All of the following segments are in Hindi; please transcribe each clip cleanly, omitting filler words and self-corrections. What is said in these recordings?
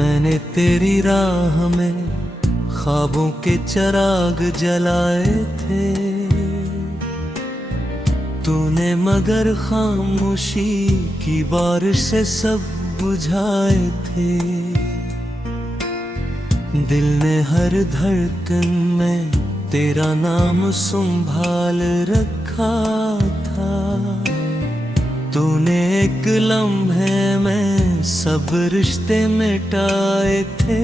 मैंने तेरी राह में ख्वाबों के चिराग जलाए थे, तूने मगर खामोशी की बारिश से सब बुझाए थे। दिल ने हर धड़कन में तेरा नाम संभाल रखा था, तूने एक लम्हे में सब रिश्ते मिटाए थे।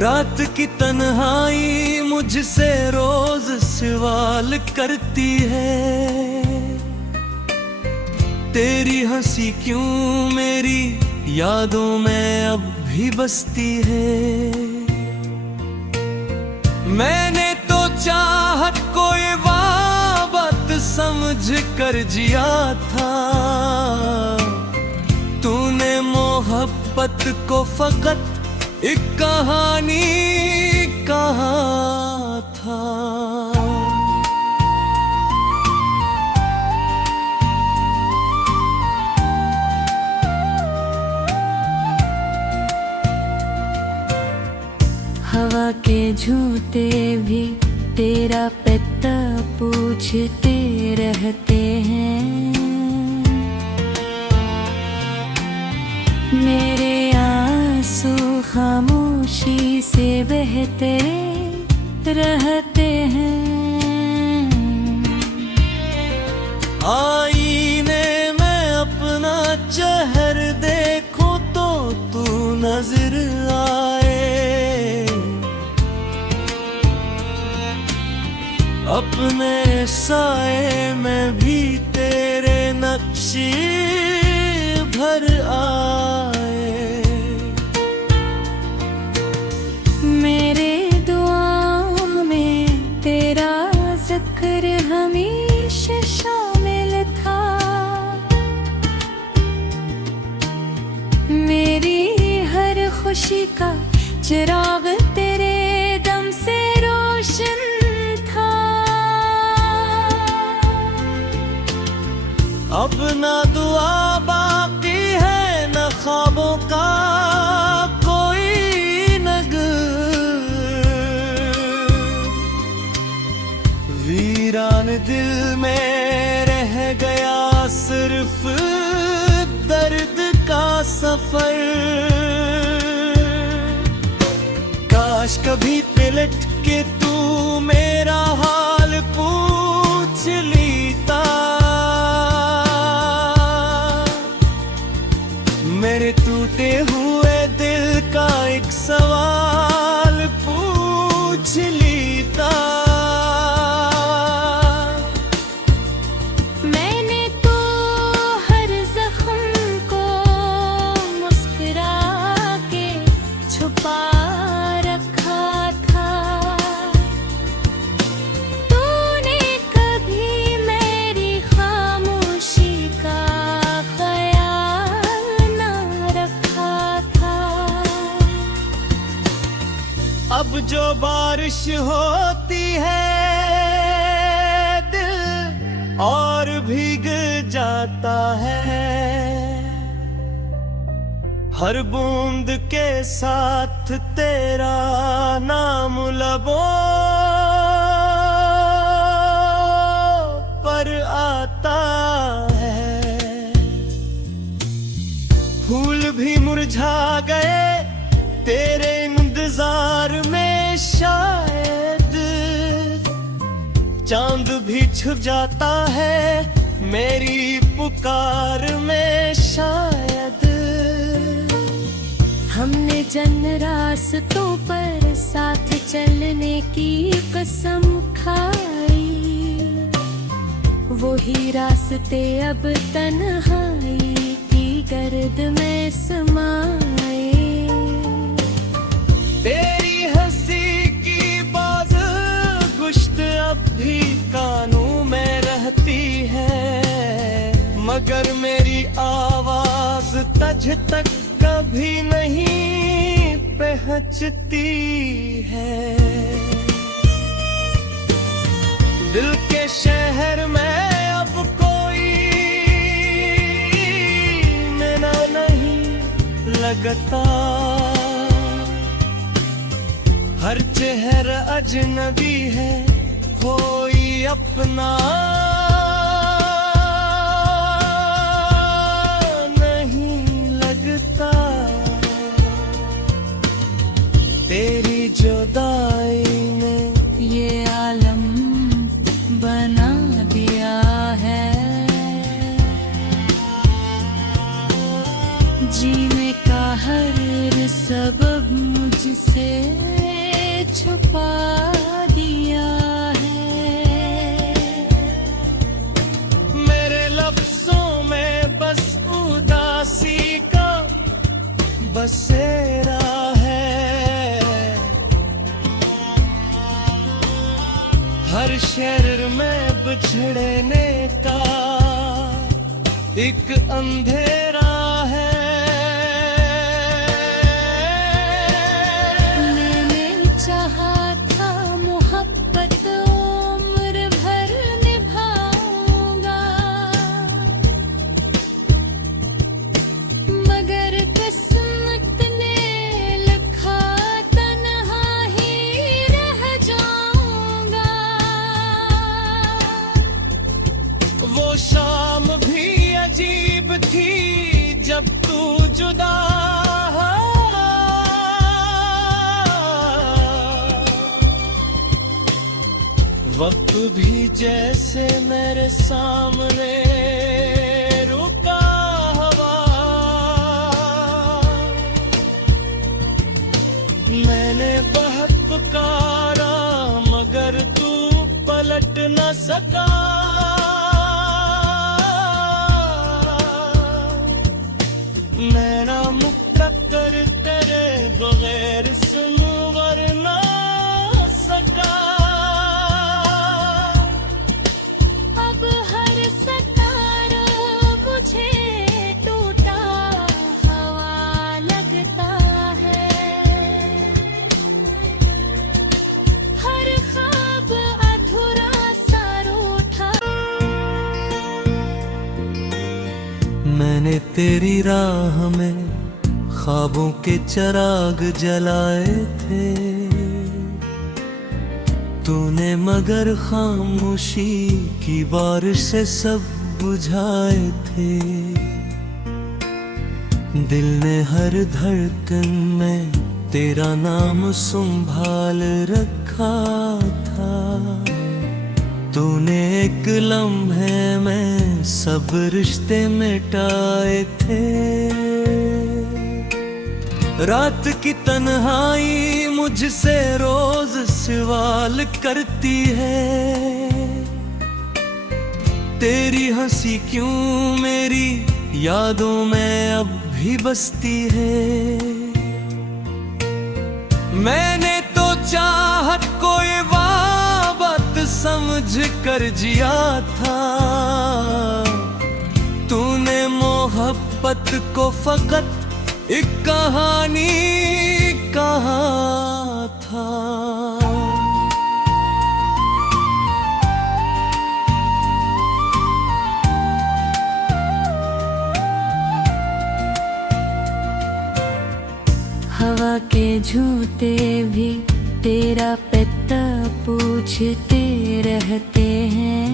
रात की तन्हाई मुझसे रोज सवाल करती है, तेरी हंसी क्यों मेरी यादों में अब भी बसती है। मैंने तो चाहत को इबादत समझ कर जिया था, तूने मोहब्बत को फकत एक कहानी कहा था। हवा के झूठे भी तेरा पता पूछते रहते हैं, मेरे आंसू खामोशी से बहते रहते हैं। आईने में अपना चेहरा देखूं तो तू नजर आए, अपने साए में भी तेरे नक्शे भर आए। मेरे दुआओं में तेरा जिक्र हमेशा शामिल था, मेरी हर खुशी का चिराग तेरे दम से रोशन था। अब ना दुआ बाकी है न ख्वाबों का कोई नगर, वीरान दिल में रह गया सिर्फ दर्द का सफर। काश कभी पलट के तू मेरा हाल पूछ लेता, मेरे टूटे हुए दिल का एक सवाल पूछ लेता। मैंने तो हर जख्म को मुस्कुरा के छुपा रखा था, तूने कभी मेरी खामोशी का अब जो बारिश होती है दिल और भीग जाता है, हर बूंद के साथ तेरा नाम लबों पर आता है। फूल भी मुरझा गए तेरे इंतजार में, शायद चांद भी छुप जाता है मेरी पुकार में, शायद। हमने जन रास्तों पर साथ चलने की कसम खाई, वही रास्ते अब तन्हाई की गर्द में समाए। तेरी हंसी की बाज गुश्त अब भी कानों में रहती है, मगर मेरी आवाज तुझ तक कभी नहीं पहुंचती है। दिल के शहर में अब कोई मेरा नहीं, लगता, हर चेहरा अजनबी है, कोई अपना नहीं लगता। तेरी जुदाई ने ये आलम बना दिया है, जीने का हर सबब मुझसे छुपा दिया है। मेरे लफ्जों में बस उदासी का बसेरा है, हर शहर में बिछड़ने का एक अंधेरा है। मैंने चाहा था मोहब्बत उम्र भर निभाऊंगा, मगर किस्मत ने लिखा तन्हा ही रह जाऊंगा। वो शाम भी अजीब थी जब तू जुदा, वक्त भी जैसे मेरे सामने रुका हवा। मैंने बहुत पुकारा मगर तू पलट न सका। नैना मुक्कर तेरे बगैर सुनवर ना सका। अब हर सितारा मुझे टूटा हवा लगता है, हर ख्वाब अधूरा सा रूठा। मैंने तेरी राह में ख्वाबों के चिराग जलाए थे, तूने मगर खामोशी की बारिश से सब बुझाए थे। दिल ने हर धड़कन में तेरा नाम संभाल रखा था, तूने एक लम्हे में सब रिश्ते मिटाए थे। रात की तन्हाई मुझसे रोज सवाल करती है, तेरी हंसी क्यों मेरी यादों में अब भी बसती है। मैंने तो चाहत कोई बात समझ कर जिया था, तूने मोहब्बत को फकत एक कहानी कहा था। हवा के झूठे भी तेरा पता पूछते रहते हैं,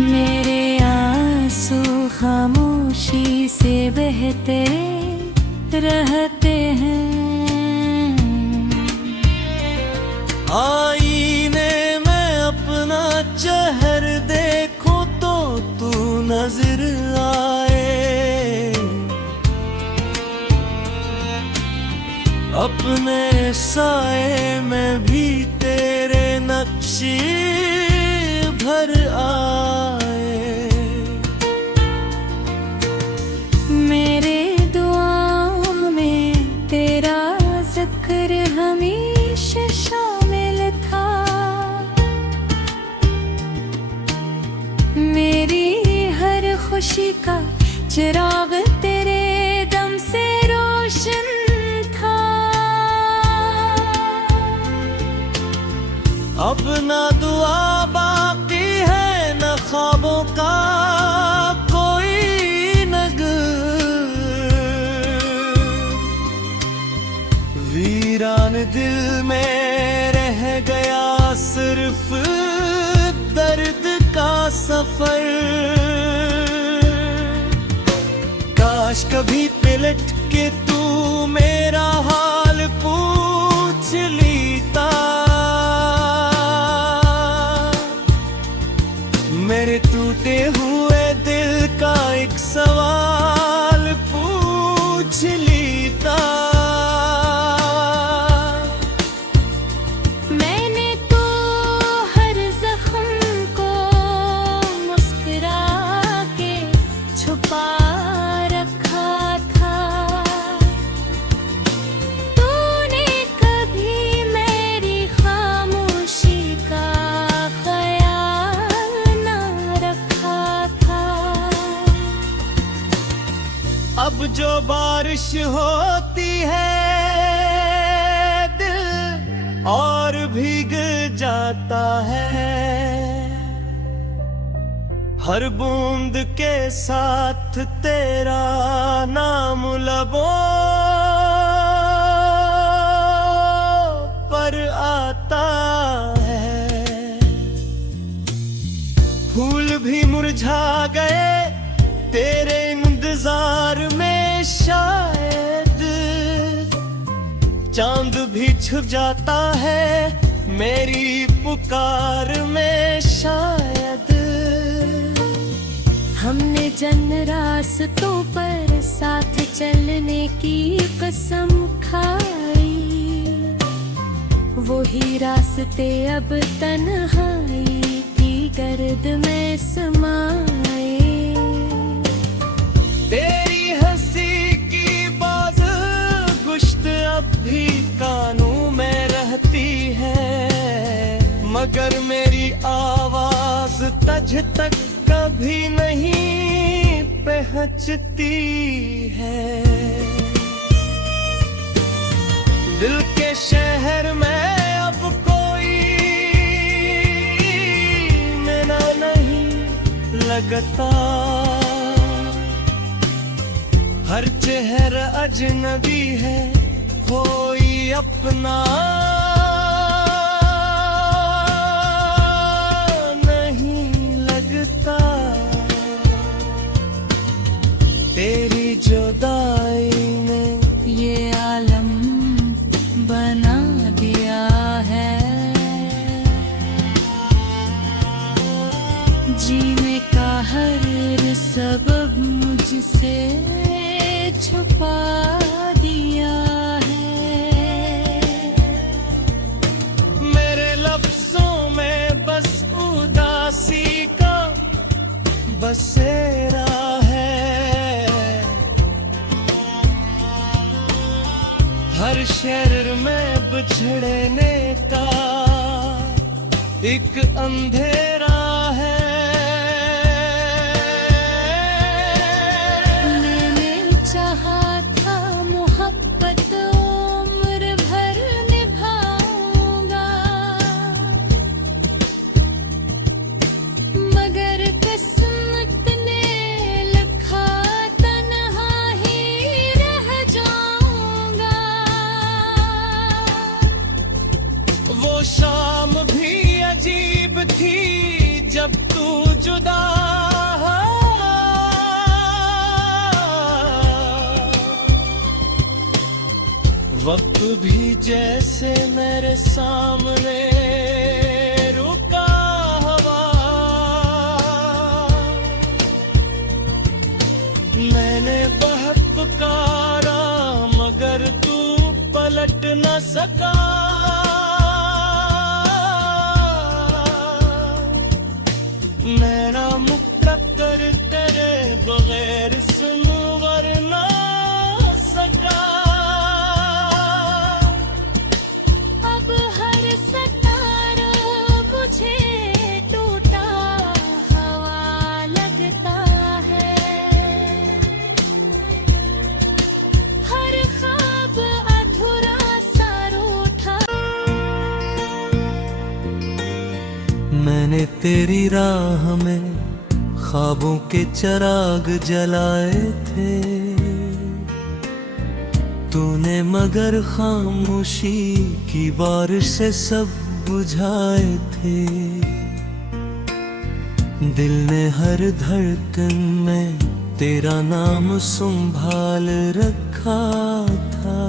मेरे आंसू खामोशी से बहते रहते हैं। आईने में अपना चेहरा देखो तो तू नजर आए, अपने साए में भी तेरे नक्शे भर आए। मेरे दुआओं में तेरा जिक्र हमेशा शामिल था, मेरी हर खुशी का चिराग तेरे दम से रोशन था। अब ना दुआ बाकी है न ख्वाबों का कोई दिल में रह गया सिर्फ दर्द का सफर। काश कभी पलट के तू मेरा हाल पूछ लेता, मेरे टूटे हुए दिल का एक सवाल पूछ लेता। मैंने तो हर जख्म को मुस्कुरा के छुपा रखा था, तूने कभी मेरी खामोशी का ख्याल ना रखा था। अब जो बारिश होती है दिल और भीग जाता है, हर बूंद के साथ तेरा नाम लबों पर आता है। फूल भी मुरझा गए तेरे इंतजार में, शायद चांद भी छुप जाता है मेरी पुकार में, शायद। हमने जन रास्तों पर साथ चलने की कसम खाई, वही रास्ते अब तन्हाई की गर्द में समाए। तेरी हंसी की बाज गुश्त अब भी कानों में रहती है, मगर मेरी आवाज तुझ तक कभी नहीं पहुंचती है। दिल के शहर में अब कोई मेरा नहीं लगता, हर चेहरा अजनबी है कोई अपना नहीं लगता। तेरी जुदाई ने ये आलम बना दिया है, जीने का हर सबब मुझसे छुपा दिया है। मेरे लफ्जों में बस उदासी का बसेरा है, हर शहर में बिछड़ने का एक अंधेरा है। वो शाम भी अजीब थी जब तू जुदा, वक्त भी जैसे मेरे सामने रुका हुआ। मैंने बहुत पुकारा मगर तू पलट न सका, नैना मुक्कर तेरे बगैर सुनवर ना सका। अब हर सितारा मुझे टूटा हवा लगता है, हर ख्वाब अधूरा सा रूठा। मैंने तेरी राह में ख्वाबों के चिराग जलाए थे, तूने मगर खामोशी की बारिश से सब बुझाए थे। दिल ने हर धड़कन में तेरा नाम संभाल रखा था।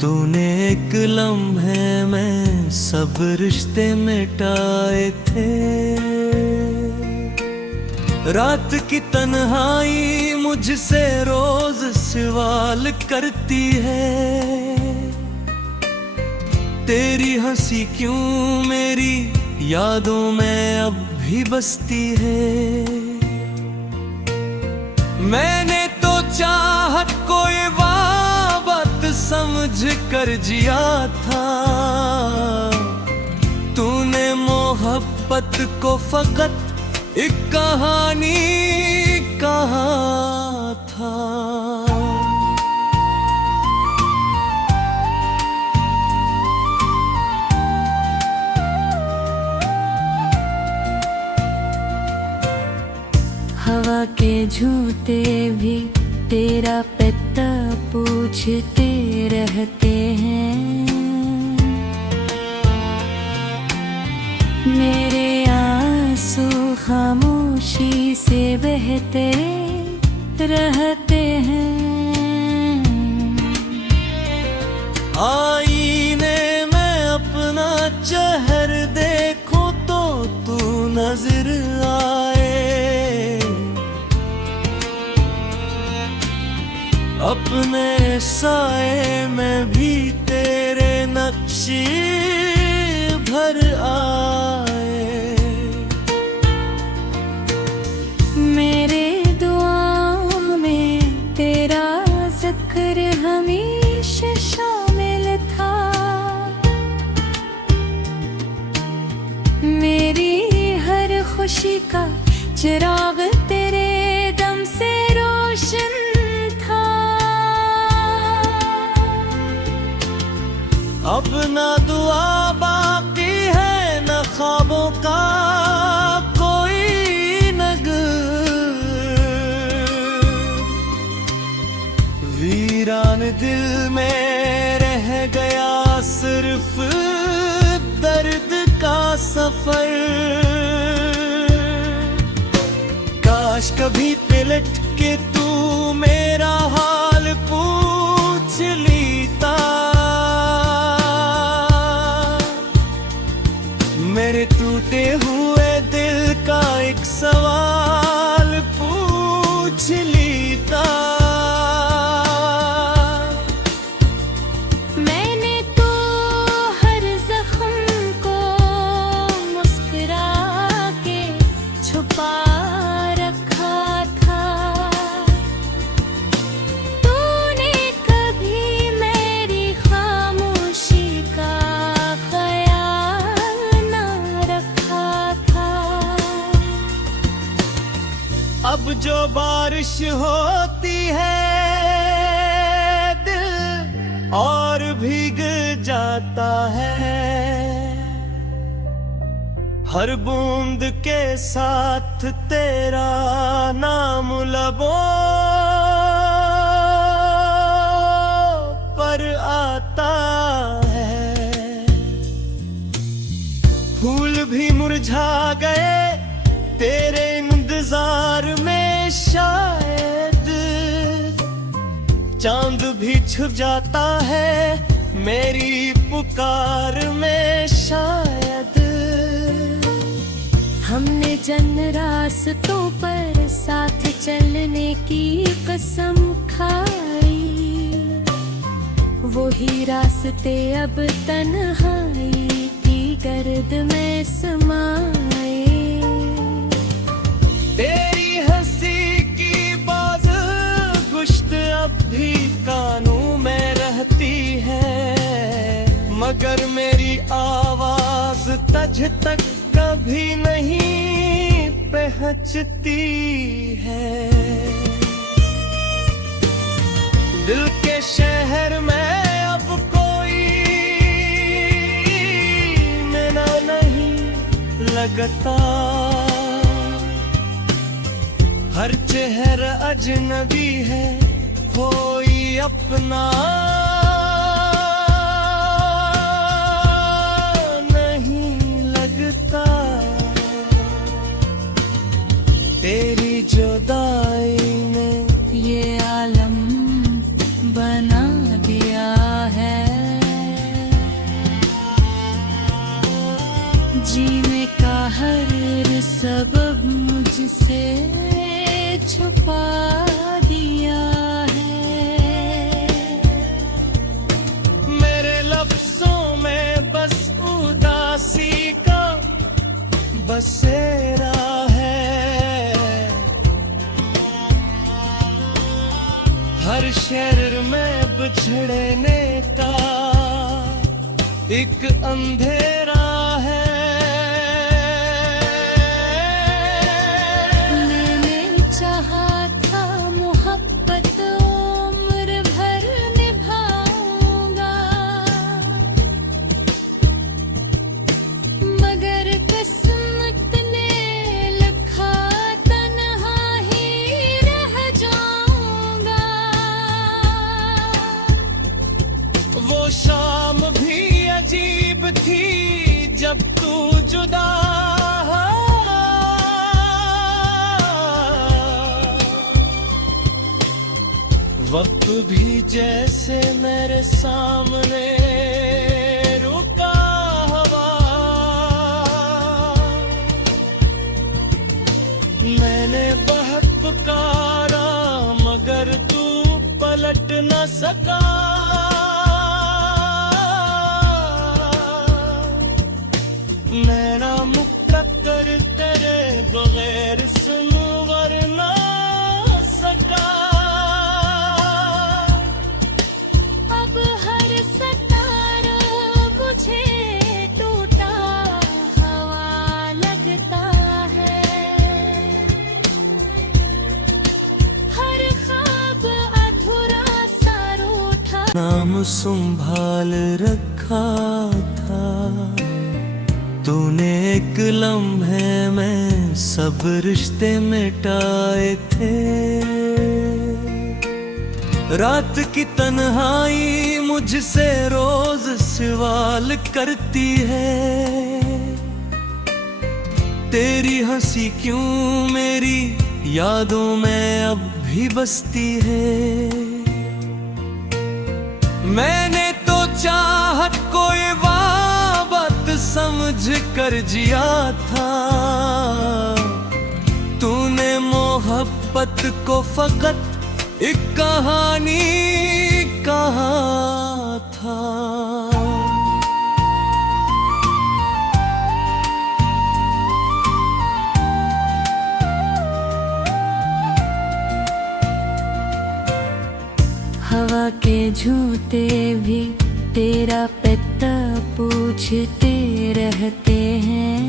तूने एक लम्हे में सब रिश्ते मिटाए थे। रात की तन्हाई मुझसे रोज सवाल करती है, तेरी हंसी क्यों मेरी यादों में अब भी बसती है। मैंने तो चाहत कोई बात समझ कर जिया था। तूने मोहब्बत को फकत एक कहानी कहा था। हवा के झूठे भी तेरा पता पूछते रहते हैं। मेरे आंसू खामोशी से बहते रहते हैं। आईने में अपना चेहरा देखो तो तू नजर आए। अपने साए में भी तेरे नक्शे भर आए। मेरे दुआओं में तेरा जिक्र हमेशा शामिल था। मेरी हर खुशी का चिराग तेरे दम से रोशन था। अब ना दुआ बाकी है न ख्वाबों का कोई नगर। वीरान दिल में रह गया सिर्फ दर्द का सफर। काश कभी पलट के तू मेरा हाल पूछ लेता। मेरे टूटे हुए दिल का एक सवाल पूछ लेता। मैंने तो हर जख्म को मुस्कुरा के छुपा रखा था। तूने कभी मेरी खामोशी का अब जो बारिश होती है दिल और भीग जाता है। हर बूंद के साथ तेरा नाम लबों पर आता है। फूल भी मुरझा गए तेरे इंतजार में, शायद चांद भी छुप जाता है मेरी पुकार में शायद। हमने जन रास्तों पर साथ चलने की कसम खाई। वही रास्ते अब तन्हाई की गर्द में समाए। तेरी हंसी की बाज गुश्त अब भी कानों में रहती है, मगर मेरी आवाज तुझ तक कभी नहीं पहुंचती है। दिल के शहर में अब कोई मेरा नहीं लगता। हर चेहरा अजनबी है, कोई अपना नहीं लगता, तेरी जुदाई ने ये आलम बना दिया है, जीने का हर सबब मुझसे छुपा दिया है। मेरे लफ्जों में बस उदासी का बसेरा है, हर शहर में बिछड़ने का एक अंधेरा है। मैंने चाहा था मोहब्बत उम्र भर निभाऊंगा, मगर किस्मत ने लिखा तन्हा ही रह जाऊंगा। वो शाम भी अजीब थी जब तू जुदा, वक्त भी जैसे मेरे सामने रुका हवा। मैंने बहुत पुकारा मगर तू पलट न सका, नैना मुक्ता कर तेरे बगैर सुनवर ना सका। अब हर सितारा मुझे टूटा हवा लगता है, हर ख्वाब अधूरा सा रूठा नाम संभाल रखा था तूने, एक लम्हे में सब रिश्ते मिटाए थे। रात की तन्हाई मुझसे रोज सवाल करती है, तेरी हंसी क्यों मेरी यादों में अब भी बसती है। मैंने तो चाहत कोई बात समझ कर जिया था, तूने मोहब्बत को फकत एक कहानी कहा था। हवा के झूठे भी तेरा पता पूछते रहते हैं,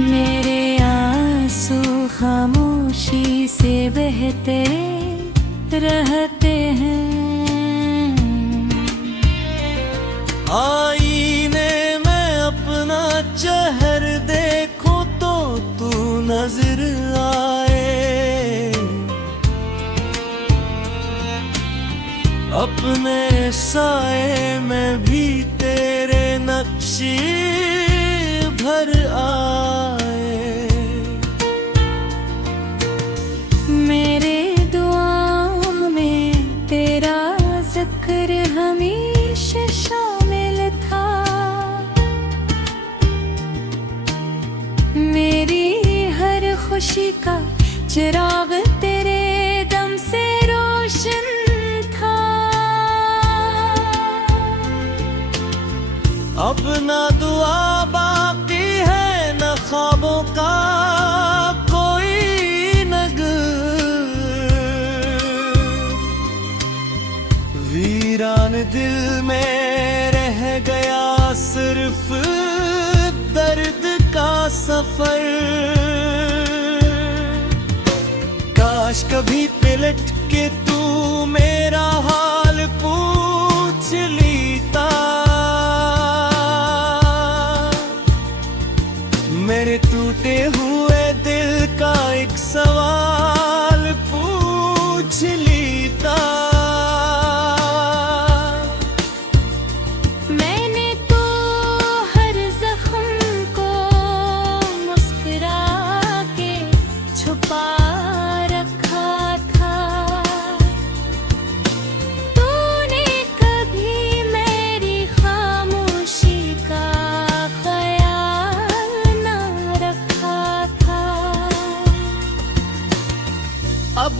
मेरे आंसू खामोशी से बहते रहते हैं। आईने में अपना चेहरा देखो तो तू नजर आए, अपने साए में भी तेरे नक्शे भर आए। मेरे दुआओं में तेरा जिक्र हमेशा शामिल था, मेरी हर खुशी का चिराग तेरे दम से रोशन था। अब ना दुआ बाकी है न ख्वाबों का कोई नगर, वीरान दिल में रह गया सिर्फ दर्द का सफर। काश कभी पलट के तू मेरा हाल पूछ लेता, मेरे टूटे हुए दिल का एक सवाल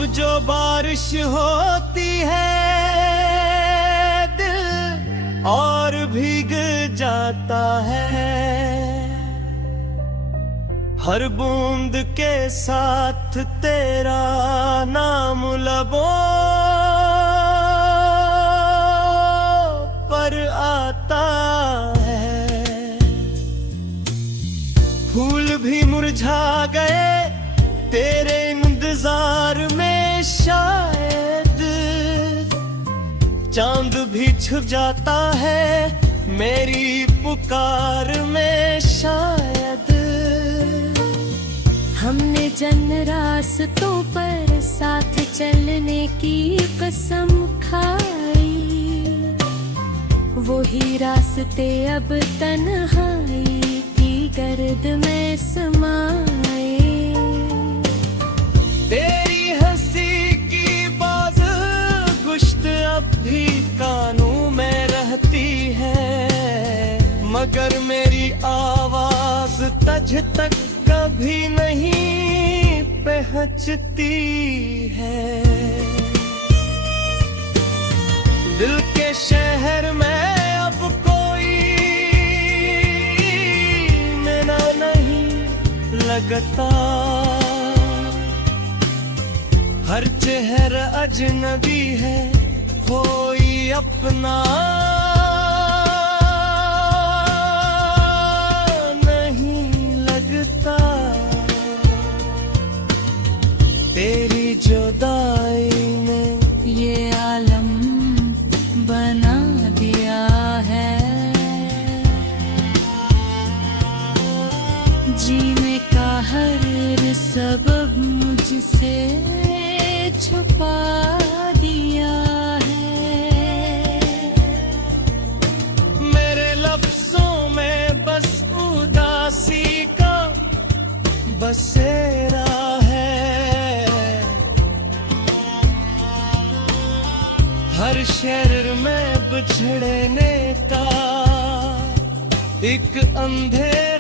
अब जो बारिश होती है दिल और भीग जाता है, हर बूंद के साथ तेरा नाम लबों पर आता है। फूल भी मुरझा गए तेरे इंतजार में, शायद चांद भी छुप जाता है मेरी पुकार में, शायद। हमने जन रास्तों पर साथ चलने की कसम खाई, वही रास्ते अब तन्हाई की गर्द में समाए। तेरी हंसी की बाज गुश्त अब भी कानों में रहती है, मगर मेरी आवाज तुझ तक कभी नहीं पहुंचती है। दिल के शहर में अब कोई मेरा नहीं लगता, हर चेहरा अजनबी है कोई अपना नहीं लगता। तेरी जुदाई ने ये आलम बना दिया है, जीने का हर सबब मुझसे छुपा दिया है। मेरे लफ्जों में बस उदासी का बसेरा है, हर शहर में बिछड़ने का एक अंधेरा